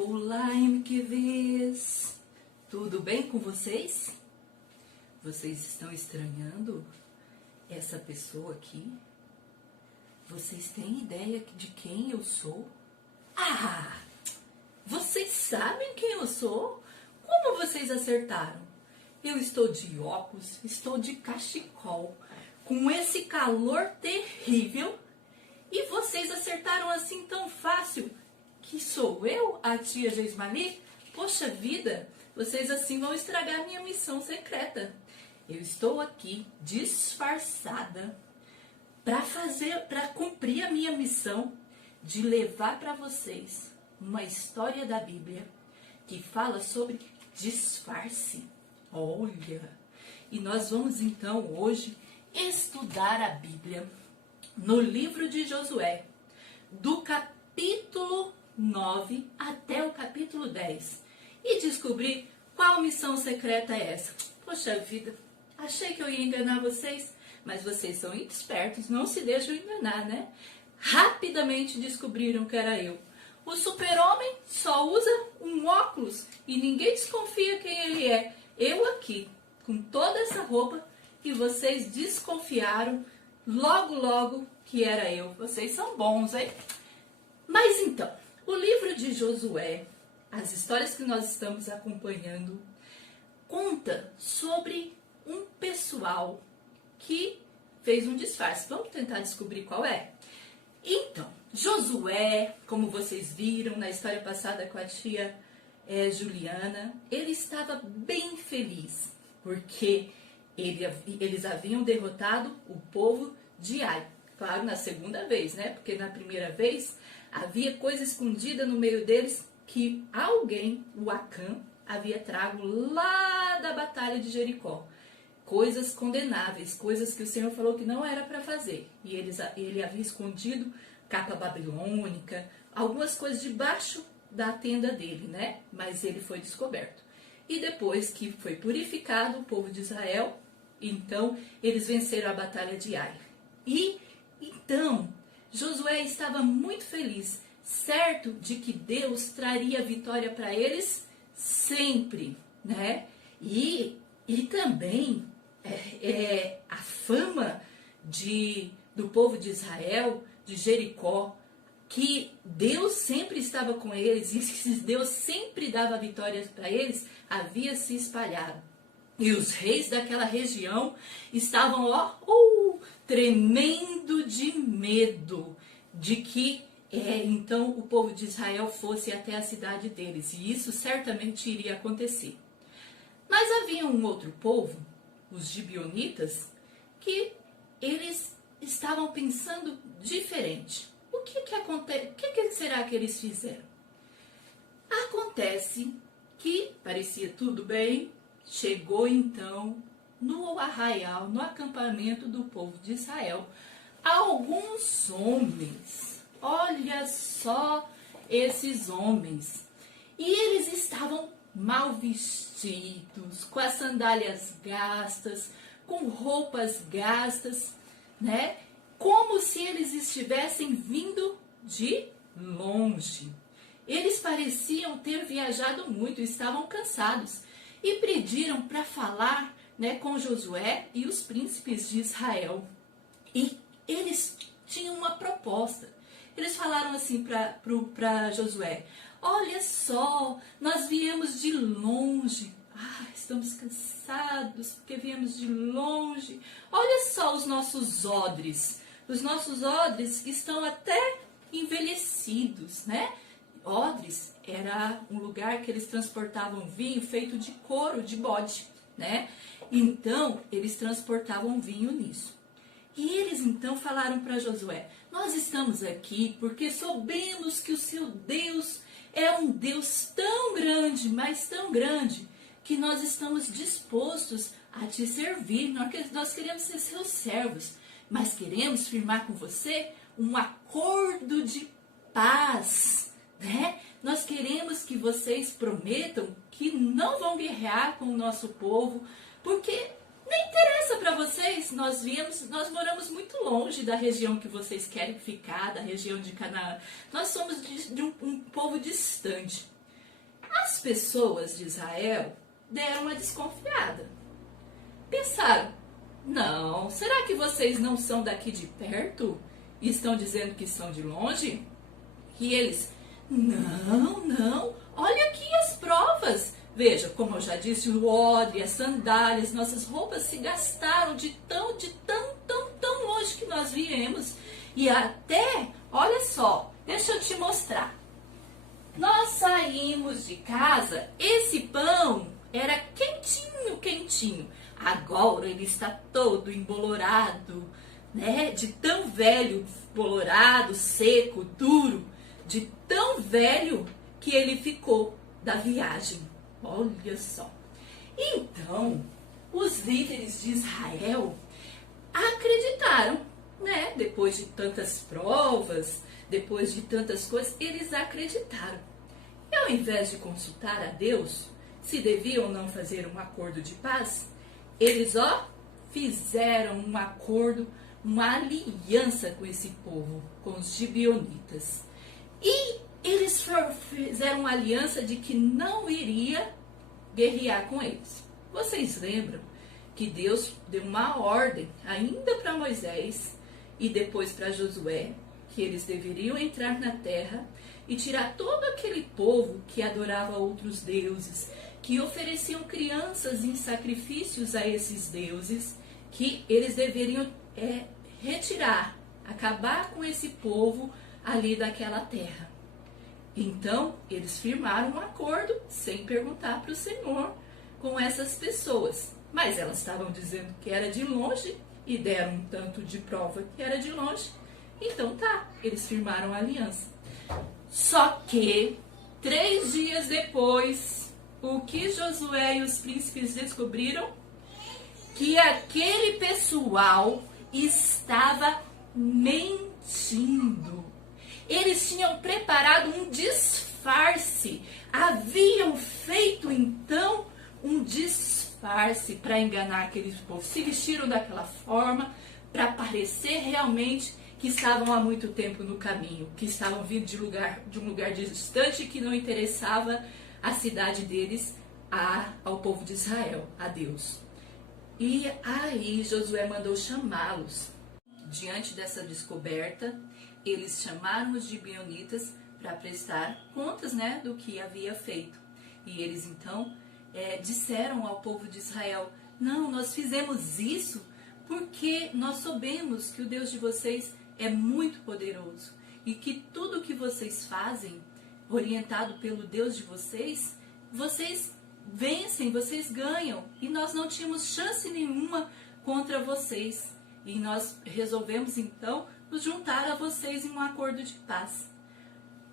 Olá, MQVs! Tudo bem com vocês? Vocês estão estranhando essa pessoa aqui? Vocês têm ideia de quem eu sou? Ah! Vocês sabem quem eu sou? Como vocês acertaram? Eu estou de óculos, estou de cachecol, com esse calor terrível, e vocês acertaram assim tão fácil? Que sou eu, a tia Geismali? Poxa vida, vocês assim vão estragar minha missão secreta. Eu estou aqui disfarçada para cumprir a minha missão de levar para vocês uma história da Bíblia que fala sobre disfarce. Olha, e nós vamos então hoje estudar a Bíblia no livro de Josué, do capítulo 9 até o capítulo 10, e descobrir qual missão secreta é essa. Poxa vida, achei que eu ia enganar vocês, mas vocês são espertos, não se deixam enganar, né? Rapidamente descobriram que era eu. O super-homem só usa um óculos e ninguém desconfia quem ele é. Eu aqui, com toda essa roupa, e vocês desconfiaram logo que era eu. Vocês são bons, hein? Mas então, o livro de Josué, as histórias que nós estamos acompanhando, conta sobre um pessoal que fez um disfarce. Vamos tentar descobrir qual é? Então, Josué, como vocês viram na história passada com a tia Juliana, ele estava bem feliz, porque eles haviam derrotado o povo de Ai. Claro, na segunda vez, né? Porque na primeira vez havia coisa escondida no meio deles que alguém, o Acã, havia trago lá da batalha de Jericó. Coisas condenáveis, coisas que o Senhor falou que não era para fazer. E ele havia escondido capa babilônica, algumas coisas debaixo da tenda dele, né? Mas ele foi descoberto. E depois que foi purificado o povo de Israel, então eles venceram a batalha de Ai. E então Josué estava muito feliz, certo de que Deus traria vitória para eles sempre, né? E também a fama do povo de Israel, de Jericó, que Deus sempre estava com eles e que Deus sempre dava vitórias para eles, havia se espalhado. E os reis daquela região estavam tremendo de medo de que então o povo de Israel fosse até a cidade deles. E isso certamente iria acontecer. Mas havia um outro povo, os gibeonitas, que eles estavam pensando diferente. O que acontece? O que será que eles fizeram? Acontece que parecia tudo bem. Chegou então no arraial, no acampamento do povo de Israel, alguns homens. Olha só esses homens. E eles estavam mal vestidos, com as sandálias gastas, com roupas gastas, né? Como se eles estivessem vindo de longe. Eles pareciam ter viajado muito, estavam cansados. E pediram para falar, né, com Josué e os príncipes de Israel. E eles tinham uma proposta. Eles falaram assim para Josué: olha só, nós viemos de longe. Estamos cansados porque viemos de longe. Olha só os nossos odres. Os nossos odres estão até envelhecidos, né? Odres era um lugar que eles transportavam vinho feito de couro de bode, né? Então, eles transportavam vinho nisso. E eles então falaram para Josué: nós estamos aqui porque soubemos que o seu Deus é um Deus tão grande, mas tão grande, que nós estamos dispostos a te servir. Nós queremos ser seus servos, mas queremos firmar com você um acordo de paz, né? Nós queremos que vocês prometam que não vão guerrear com o nosso povo, porque nem interessa para vocês. Nós moramos muito longe da região que vocês querem ficar, da região de Canaã. Nós somos de um povo distante. As pessoas de Israel deram uma desconfiada. Pensaram, não, será que vocês não são daqui de perto? E estão dizendo que são de longe? E eles, não, olha aqui as provas. Veja, como eu já disse, o odre, as sandálias, nossas roupas se gastaram de tão longe que nós viemos. E até, olha só, deixa eu te mostrar. Nós saímos de casa, esse pão era quentinho. Agora ele está todo embolorado, né? De tão velho, bolorado, seco, duro, de tão velho que ele ficou da viagem. Olha só. Então, os líderes de Israel acreditaram, né? Depois de tantas provas, depois de tantas coisas, eles acreditaram. E ao invés de consultar a Deus, se deviam ou não fazer um acordo de paz, eles, fizeram um acordo, uma aliança com esse povo, com os gibeonitas. E eles fizeram uma aliança de que não iria guerrear com eles. Vocês lembram que Deus deu uma ordem ainda para Moisés e depois para Josué, que eles deveriam entrar na terra e tirar todo aquele povo que adorava outros deuses, que ofereciam crianças em sacrifícios a esses deuses, que eles deveriam retirar, acabar com esse povo ali daquela terra. Então, eles firmaram um acordo sem perguntar para o Senhor com essas pessoas. Mas elas estavam dizendo que era de longe e deram um tanto de prova que era de longe. Então eles firmaram a aliança. Só que 3 dias depois, o que Josué e os príncipes descobriram? Que aquele pessoal estava mentindo. Eles tinham preparado um disfarce. Haviam feito então um disfarce para enganar aquele povo. Se vestiram daquela forma para parecer realmente que estavam há muito tempo no caminho, que estavam vindo de um lugar distante que não interessava a cidade deles ao povo de Israel, a Deus. E aí Josué mandou chamá-los. Diante dessa descoberta, eles chamaram os gibeonitas para prestar contas, né, do que havia feito. E eles então disseram ao povo de Israel, não, nós fizemos isso porque nós soubemos que o Deus de vocês é muito poderoso e que tudo que vocês fazem, orientado pelo Deus de vocês, vocês vencem, vocês ganham, e nós não tínhamos chance nenhuma contra vocês. E nós resolvemos então nos juntar a vocês em um acordo de paz.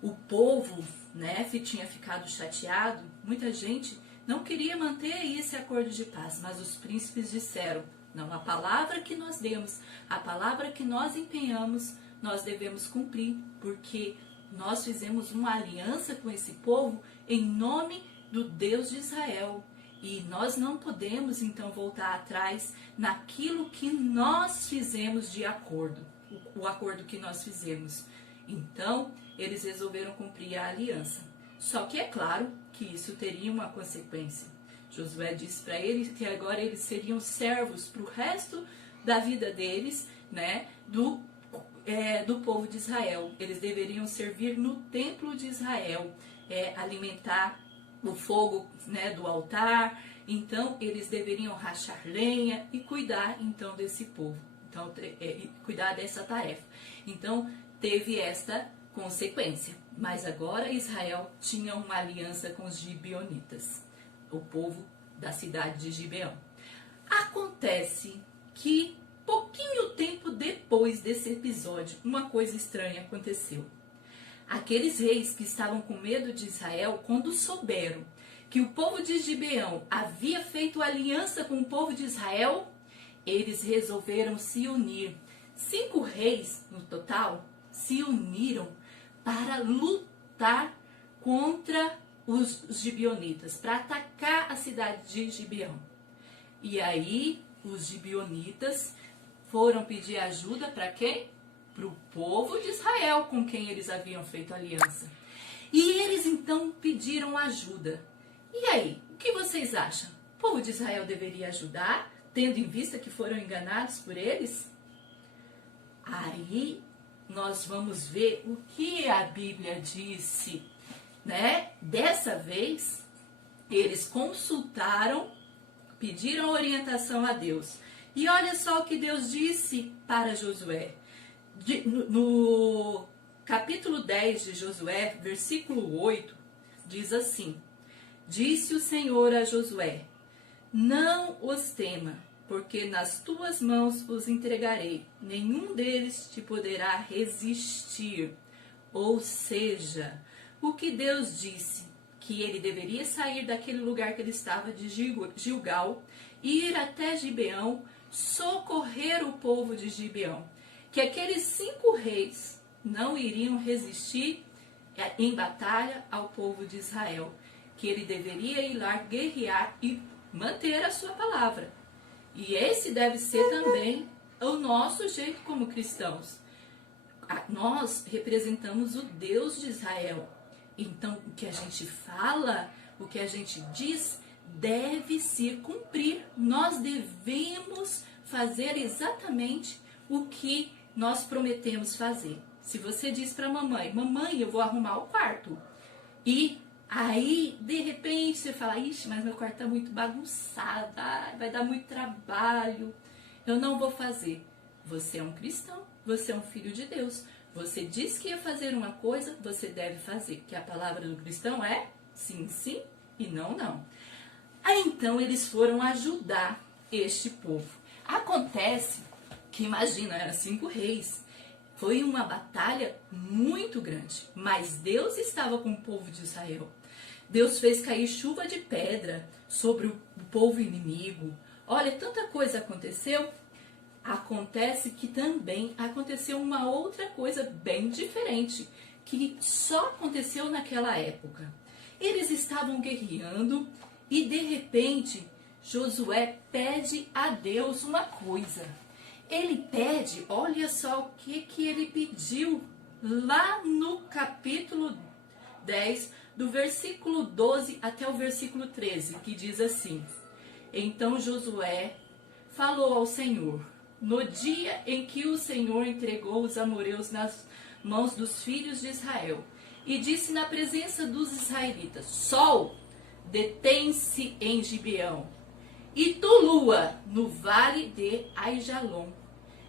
O povo, né, tinha ficado chateado, muita gente não queria manter esse acordo de paz, mas os príncipes disseram, não, a palavra que nós demos, a palavra que nós empenhamos, nós devemos cumprir, porque nós fizemos uma aliança com esse povo em nome do Deus de Israel. E nós não podemos então voltar atrás naquilo que nós fizemos de acordo, o acordo que nós fizemos. Então, eles resolveram cumprir a aliança. Só que é claro que isso teria uma consequência. Josué disse para eles que agora eles seriam servos para o resto da vida deles, né, do povo de Israel. Eles deveriam servir no templo de Israel, alimentar o fogo, né, do altar. Então eles deveriam rachar lenha e cuidar então desse povo, então cuidar dessa tarefa. Então teve esta consequência. Mas agora Israel tinha uma aliança com os gibeonitas, o povo da cidade de Gibeão. Acontece que pouquinho tempo depois desse episódio, uma coisa estranha aconteceu. Aqueles reis que estavam com medo de Israel, quando souberam que o povo de Gibeão havia feito aliança com o povo de Israel, eles resolveram se unir. 5 reis no total se uniram para lutar contra os gibeonitas, para atacar a cidade de Gibeão. E aí os gibeonitas foram pedir ajuda para quem? Para o povo de Israel, com quem eles haviam feito aliança. E eles então pediram ajuda. E aí, o que vocês acham? O povo de Israel deveria ajudar, tendo em vista que foram enganados por eles? Aí nós vamos ver o que a Bíblia disse, né? Dessa vez, eles consultaram, pediram orientação a Deus. E olha só o que Deus disse para Josué. No capítulo 10 de Josué, versículo 8, diz assim: Disse o Senhor a Josué: Não os tema, porque nas tuas mãos os entregarei. Nenhum deles te poderá resistir. Ou seja, o que Deus disse, que ele deveria sair daquele lugar que ele estava de Gilgal, ir até Gibeão, socorrer o povo de Gibeão, que aqueles 5 reis não iriam resistir em batalha ao povo de Israel, que ele deveria ir lá guerrear e manter a sua palavra. E esse deve ser também o nosso jeito como cristãos. Nós representamos o Deus de Israel. Então, o que a gente fala, o que a gente diz, deve se cumprir. Nós devemos fazer exatamente o que nós prometemos fazer. Se você diz para a mamãe: mamãe, eu vou arrumar o quarto. E aí, de repente, você fala: ixi, mas meu quarto está muito bagunçado, vai dar muito trabalho, eu não vou fazer. Você é um cristão, você é um filho de Deus. Você disse que ia fazer uma coisa, você deve fazer. Que a palavra do cristão é sim, sim e não, não. Aí então eles foram ajudar este povo. Acontece que, imagina, eram 5 reis. Foi uma batalha muito grande, mas Deus estava com o povo de Israel. Deus fez cair chuva de pedra sobre o povo inimigo. Olha, tanta coisa aconteceu. Acontece que também aconteceu uma outra coisa bem diferente, que só aconteceu naquela época. Eles estavam guerreando e, de repente, Josué pede a Deus uma coisa. Ele pede, olha só o que ele pediu lá no capítulo 10, do versículo 12 até o versículo 13, que diz assim: Então Josué falou ao Senhor, no dia em que o Senhor entregou os amorreus nas mãos dos filhos de Israel, e disse na presença dos israelitas: Sol, detém-se em Gibeão, e tu, lua, no vale de Aijalon.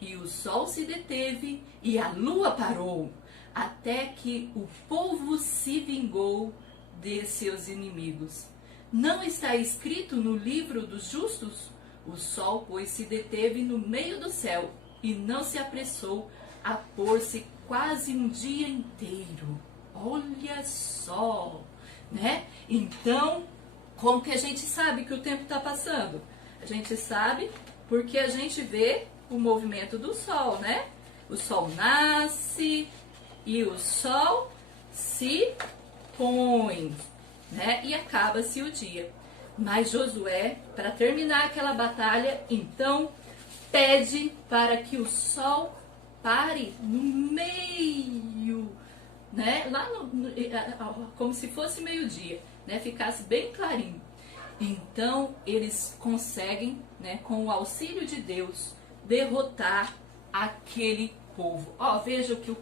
E o sol se deteve e a lua parou, até que o povo se vingou de seus inimigos. Não está escrito no livro dos justos? O sol, pois, se deteve no meio do céu e não se apressou a pôr-se quase um dia inteiro. Olha só, né? Então, como que a gente sabe que o tempo está passando? A gente sabe porque a gente vê o movimento do sol, né? O sol nasce e o sol se põe, né? E acaba-se o dia. Mas Josué, para terminar aquela batalha, então pede para que o sol pare no meio, né? Lá como se fosse meio-dia, né? Ficasse bem clarinho. Então eles conseguem, né, com o auxílio de Deus, derrotar aquele povo. Ó, veja o que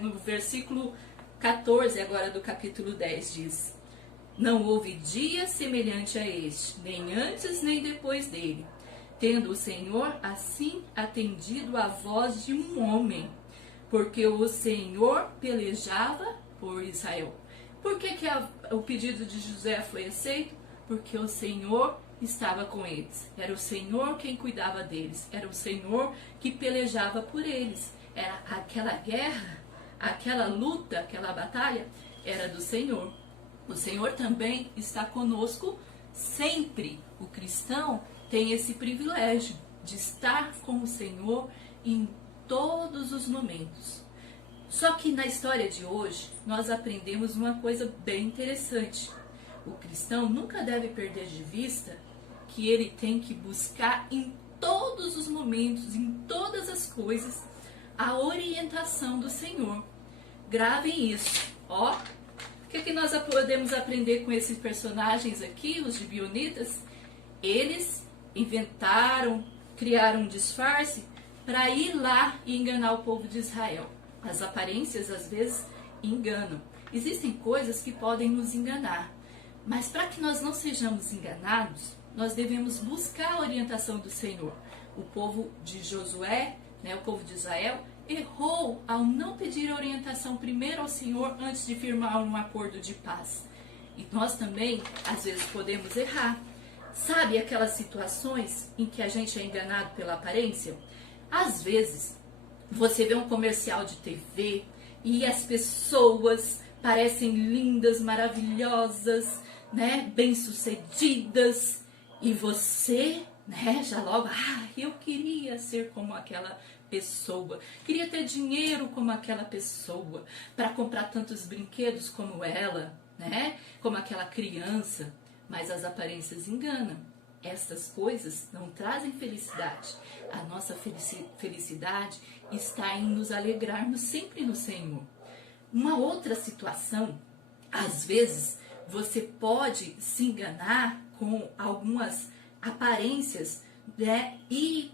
no versículo 14 agora do capítulo 10 diz: Não houve dia semelhante a este, nem antes nem depois dele, tendo o Senhor assim atendido à voz de um homem, porque o Senhor pelejava por Israel. Por que o pedido de José foi aceito? Porque o Senhor estava com eles. Era o Senhor quem cuidava deles. Era o Senhor que pelejava por eles. Era aquela guerra, aquela luta, aquela batalha, era do Senhor. O Senhor também está conosco sempre. O cristão tem esse privilégio de estar com o Senhor em todos os momentos. Só que na história de hoje, nós aprendemos uma coisa bem interessante. O cristão nunca deve perder de vista que ele tem que buscar em todos os momentos, em todas as coisas, a orientação do Senhor. Gravem isso, ó. que nós podemos aprender com esses personagens aqui, os gibeonitas? Eles inventaram, criaram um disfarce para ir lá e enganar o povo de Israel. As aparências às vezes enganam. Existem coisas que podem nos enganar, mas para que nós não sejamos enganados, nós devemos buscar a orientação do Senhor. O povo de Josué, o povo de Israel, errou ao não pedir orientação primeiro ao Senhor antes de firmar um acordo de paz. E nós também, às vezes, podemos errar. Sabe aquelas situações em que a gente é enganado pela aparência? Às vezes, você vê um comercial de TV e as pessoas parecem lindas, maravilhosas, bem-sucedidas, e você, já logo, eu queria ser como aquela pessoa, queria ter dinheiro como aquela pessoa, para comprar tantos brinquedos como ela, como aquela criança, mas as aparências enganam. Estas coisas não trazem felicidade. A nossa felicidade está em nos alegrarmos sempre no Senhor. Uma outra situação, às vezes, você pode se enganar com algumas aparências, e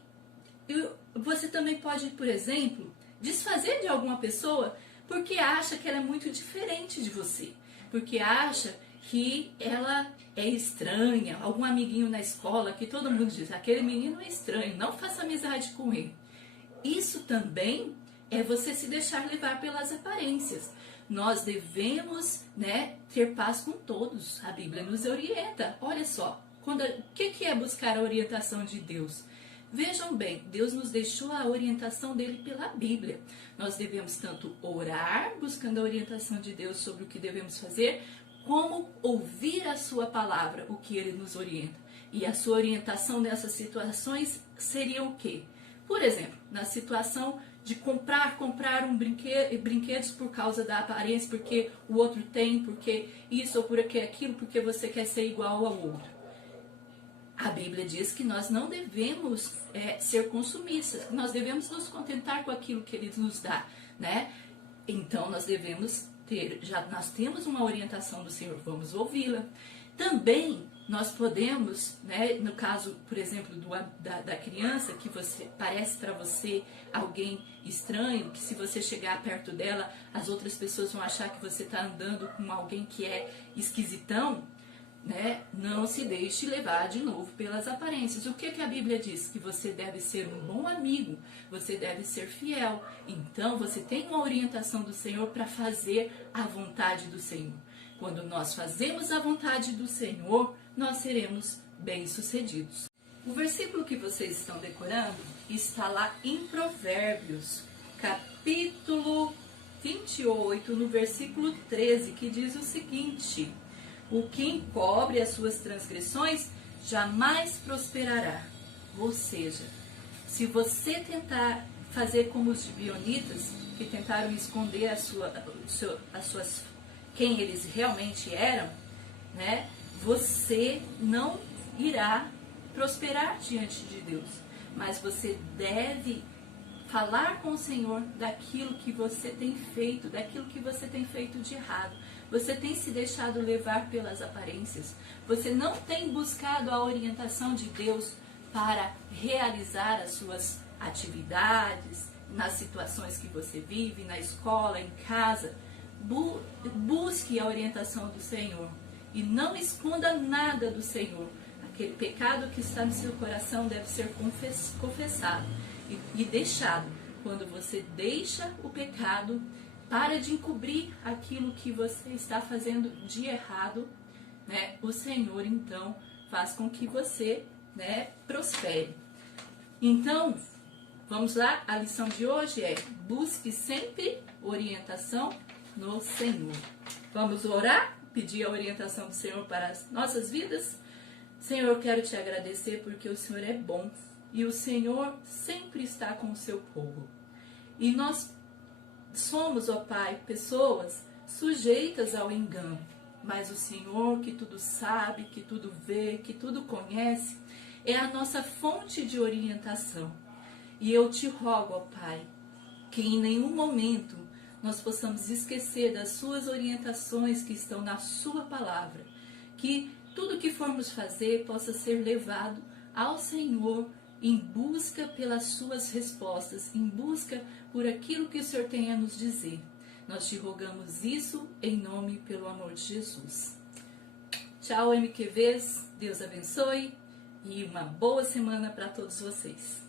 você também pode, por exemplo, desfazer de alguma pessoa porque acha que ela é muito diferente de você, porque acha que ela é estranha, algum amiguinho na escola que todo mundo diz, aquele menino é estranho, não faça amizade com ele. Isso também é você se deixar levar pelas aparências. Nós devemos, ter paz com todos. A Bíblia nos orienta. Olha só, o que é buscar a orientação de Deus? Vejam bem, Deus nos deixou a orientação dele pela Bíblia. Nós devemos tanto orar, buscando a orientação de Deus sobre o que devemos fazer, como ouvir a sua palavra, o que ele nos orienta. E a sua orientação nessas situações seria o quê? Por exemplo, na situação de comprar brinquedos por causa da aparência, porque o outro tem, porque isso ou porque aquilo, porque você quer ser igual ao outro. A Bíblia diz que nós não devemos ser consumistas, nós devemos nos contentar com aquilo que ele nos dá, Então nós devemos nós temos uma orientação do Senhor, vamos ouvi-la. Também nós podemos, no caso, por exemplo, da criança, que parece para você alguém estranho, que se você chegar perto dela, as outras pessoas vão achar que você está andando com alguém que é esquisitão, Não se deixe levar de novo pelas aparências. O que a Bíblia diz? Que você deve ser um bom amigo, você deve ser fiel. Então você tem uma orientação do Senhor para fazer a vontade do Senhor. Quando nós fazemos a vontade do Senhor, nós seremos bem-sucedidos. O versículo que vocês estão decorando está lá em Provérbios, capítulo 28, no versículo 13, que diz o seguinte: o que encobre as suas transgressões jamais prosperará. Ou seja, se você tentar fazer como os gibeonitas, que tentaram esconder quem eles realmente eram, você não irá prosperar diante de Deus. Mas você deve falar com o Senhor daquilo que você tem feito, daquilo que você tem feito de errado. Você tem se deixado levar pelas aparências. Você não tem buscado a orientação de Deus para realizar as suas atividades, nas situações que você vive, na escola, em casa. Busque a orientação do Senhor e não esconda nada do Senhor. Aquele pecado que está no seu coração deve ser confessado e deixado. Quando você deixa o pecado, para de encobrir aquilo que você está fazendo de errado, o Senhor então faz com que você, prospere. Então, vamos lá, a lição de hoje é: busque sempre orientação no Senhor. Vamos orar, pedir a orientação do Senhor para as nossas vidas? Senhor, eu quero te agradecer porque o Senhor é bom e o Senhor sempre está com o seu povo. E nós somos, ó Pai, pessoas sujeitas ao engano, mas o Senhor, que tudo sabe, que tudo vê, que tudo conhece, é a nossa fonte de orientação. E eu te rogo, ó Pai, que em nenhum momento nós possamos esquecer das suas orientações que estão na sua palavra, que tudo que formos fazer possa ser levado ao Senhor em busca pelas suas respostas, em busca por aquilo que o Senhor tem a nos dizer. Nós te rogamos isso em nome e pelo amor de Jesus. Tchau, MQVs, Deus abençoe e uma boa semana para todos vocês.